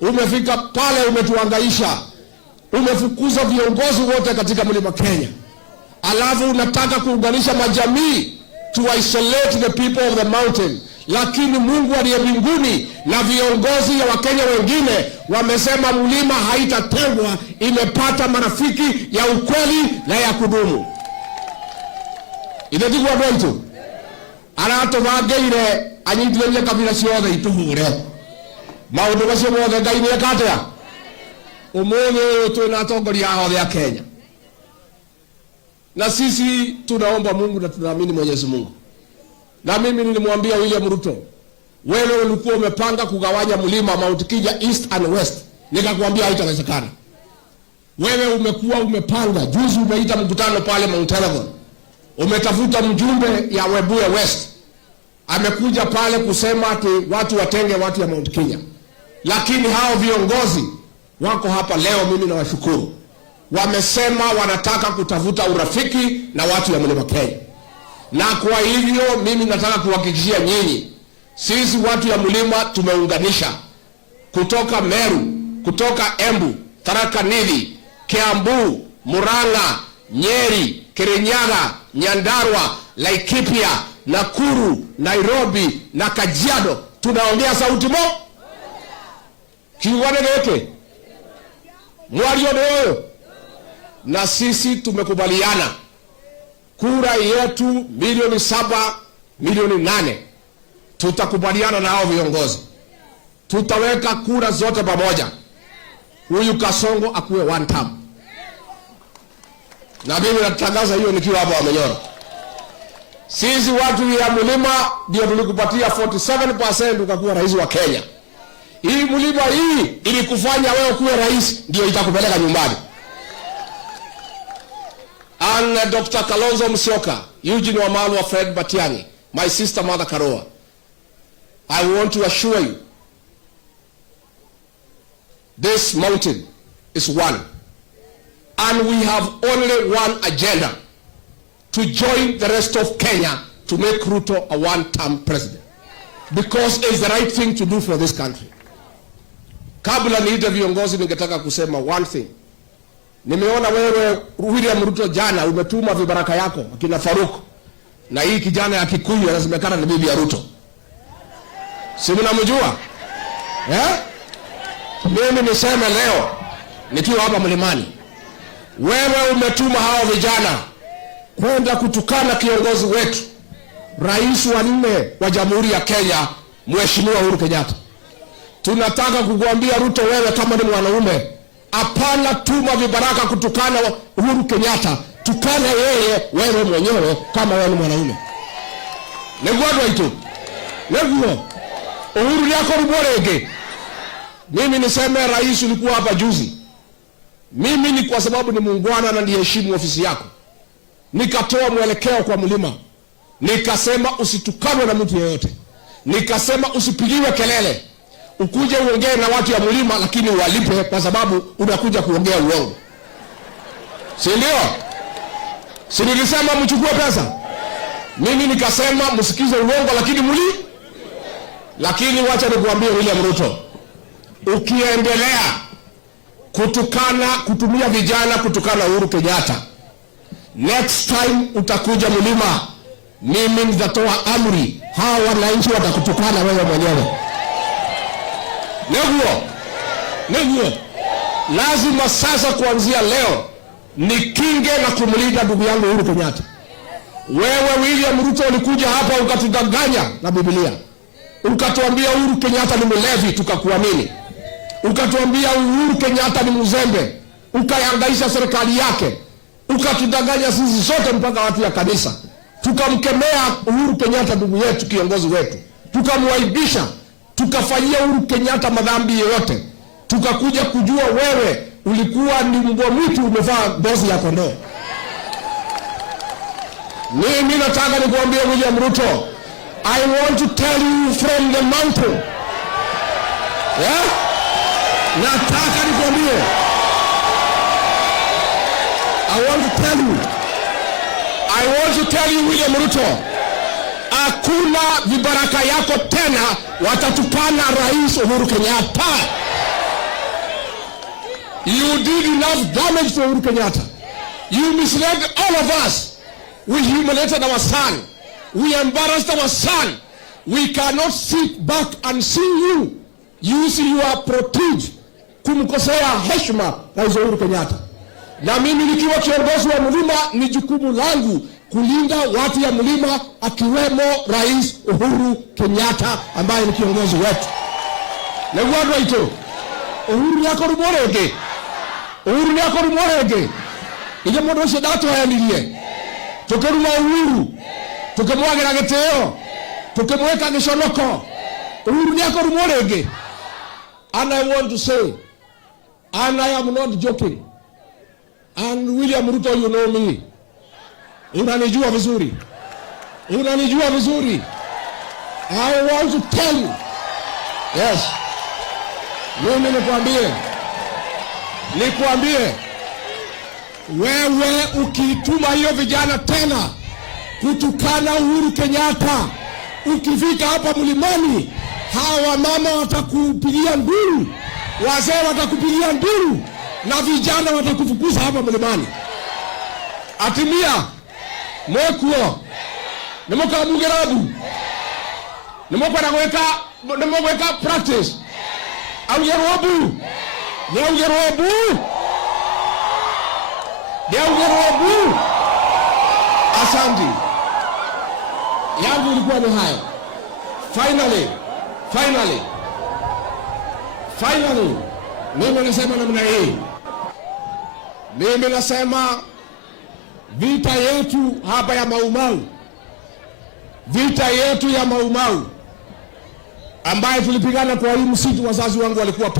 umefika pale umetuangaisha, umefukuza viongozi wote katika Mlima Kenya, alafu unataka kuunganisha majamii to isolate the people of the mountain. Lakini Mungu aliye mbinguni na viongozi ya Wakenya wengine wamesema mlima haitatengwa, imepata marafiki ya ukweli na ya kudumu. Ithetigwa mwetu arato vageire anyitithania kabila ciothe ituhure maundu macio mothe Ngai ni ekatea. Umuthi twina atongoria othe a Kenya, na sisi tunaomba Mungu na tunaamini Mwenyezi Mungu. Na mimi nilimwambia William Ruto, wewe ulikuwa umepanga kugawanya mlima Mount Kenya East and West, nikakwambia haitawezekana. Wewe umekuwa umepanga, juzi umeita mkutano pale Mount Elgon, umetafuta mjumbe ya Webuye West, amekuja pale kusema ati watu watenge watu ya Mount Kenya. Lakini hao viongozi wako hapa leo, mimi nawashukuru, wamesema wanataka kutafuta urafiki na watu ya Mlima Kenya. Na kwa hivyo mimi nataka kuhakikishia nyinyi, sisi watu ya mlima tumeunganisha kutoka Meru, kutoka Embu, Tharaka Nithi, Kiambu, Murang'a, Nyeri, Kirinyaga, Nyandarua, Laikipia, Nakuru, Nairobi na Kajiado. Tunaongea sauti moja. Kiwane geke mwario ndio. Na sisi tumekubaliana kura yetu milioni 7, milioni 8, tutakubaliana na hao viongozi, tutaweka kura zote pamoja, huyu Kasongo akuwe one term. Na mimi natangaza hiyo nikiwa hapa Wamenyoro. Sisi watu ya mlima ndio tulikupatia 47% ukakuwa rais wa Kenya. Hii mlima hii ilikufanya wewe kuwe rais, ndio itakupeleka nyumbani. And Dr. Kalonzo Musyoka, Eugene Wamalwa, Fred Matiang'i, my sister Mother Karua, I want to assure you, this mountain is one. And we have only one agenda, to join the rest of Kenya to make Ruto a one-term president. Because it's the right thing to do for this country. Kabla niite viongozi ningetaka kusema one thing. Nimeona wewe William Ruto jana umetuma vibaraka yako akina Faruk na hii kijana ya Kikuyu anasemekana ni bibi ya Ruto. Si mnamjua? Mimi niseme leo nikiwa hapa mlimani, wewe umetuma hao vijana kwenda kutukana kiongozi wetu, rais wa 4 wa Jamhuri ya Kenya, Mheshimiwa Uhuru Kenyatta. Tunataka kukuambia Ruto, wewe kama ni mwanaume, hapana tuma vibaraka kutukana Uhuru Kenyatta, tukana yeye wewe mwenyewe kama wewe ni mwanaume. Negwado itu. Negwo. Uhuru yako ruborege. Mimi niseme rais ulikuwa hapa juzi. Mimi ni kwa sababu ni muungwana na niheshimu ofisi yako, nikatoa mwelekeo kwa mlima, nikasema usitukanwe na mtu yeyote, nikasema usipigiwe kelele, ukuje uongee na watu ya mlima lakini walipe, kwa sababu unakuja kuongea uongo. Si ndio? Si nilisema mchukue pesa? Mimi nikasema msikize uongo lakini lakini wacha nikuambie William Ruto, ukiendelea kutumia vijana kutukana Uhuru Kenyatta, next time utakuja mlima, mimi nitatoa amri, hawa wananchi watakutukana wewe mwenyewe. Negwo. Lazima sasa kuanzia leo nikinge na kumlinda ndugu yangu Uhuru Kenyatta. Wewe William Ruto ulikuja hapa ukatudanganya na Biblia. Ukatuambia Uhuru Kenyatta ni mlevi, tukakuamini. Ukatuambia Uhuru Kenyatta ni mzembe, ukayangaisha serikali yake. Ukatudanganya sisi sote mpaka watu ya kanisa. Tukamkemea Uhuru Kenyatta ndugu yetu, kiongozi wetu. Tukamwaibisha, tukafanyia Uhuru Kenyatta madhambi yote. Tukakuja kujua wewe ulikuwa ni mbwa mwitu umevaa ngozi ya kondoo. Mimi nataka nikuambie William Ruto, I want to tell you from the mountain. Nataka nikuambie, I want to tell you William Ruto, hakuna vibaraka yako tena watatukana Rais Uhuru Kenyatta. You did enough damage to Uhuru Kenyatta. You misled all of us. We humiliated our son. We embarrassed our son. We cannot sit back and see you use your prestige kumkosea heshima Rais Uhuru Kenyatta. Na mimi nikiwa kiongozi wa mlima, ni jukumu langu kulinda watu ya mlima, akiwemo Rais Uhuru Kenyatta ambaye ni kiongozi wetu. Na watu waito Uhuru yako rumorege. Uhuru yako rumorege. Ile modo shedato hayanilie. Tukeruma Uhuru. Tukemwagira giteo. Tukemweka gishonoko. Uhuru yako rumorege. And I want to say, and I am not joking. And William Ruto, you know me. Unanijua vizuri. Unanijua vizuri. I want to tell you. Yes. Mimi nikwambie. Wewe ukituma hiyo vijana tena kutukana Uhuru Kenyatta, ukifika hapa mlimani, hawa mama watakupigia nduru, wazee watakupigia nduru, na vijana watakufukuza hapa mlimani. Atimia mwekuo nemoka mugerabu nemoka naweka practice au yerobu Asante. Yangu ilikuwa ni haya. Finally, mimi nasema namna hii. Mimi nasema vita yetu hapa ya Maumau, vita yetu ya Maumau ambayo tulipigana kwa hii msitu, wazazi wangu walikuwa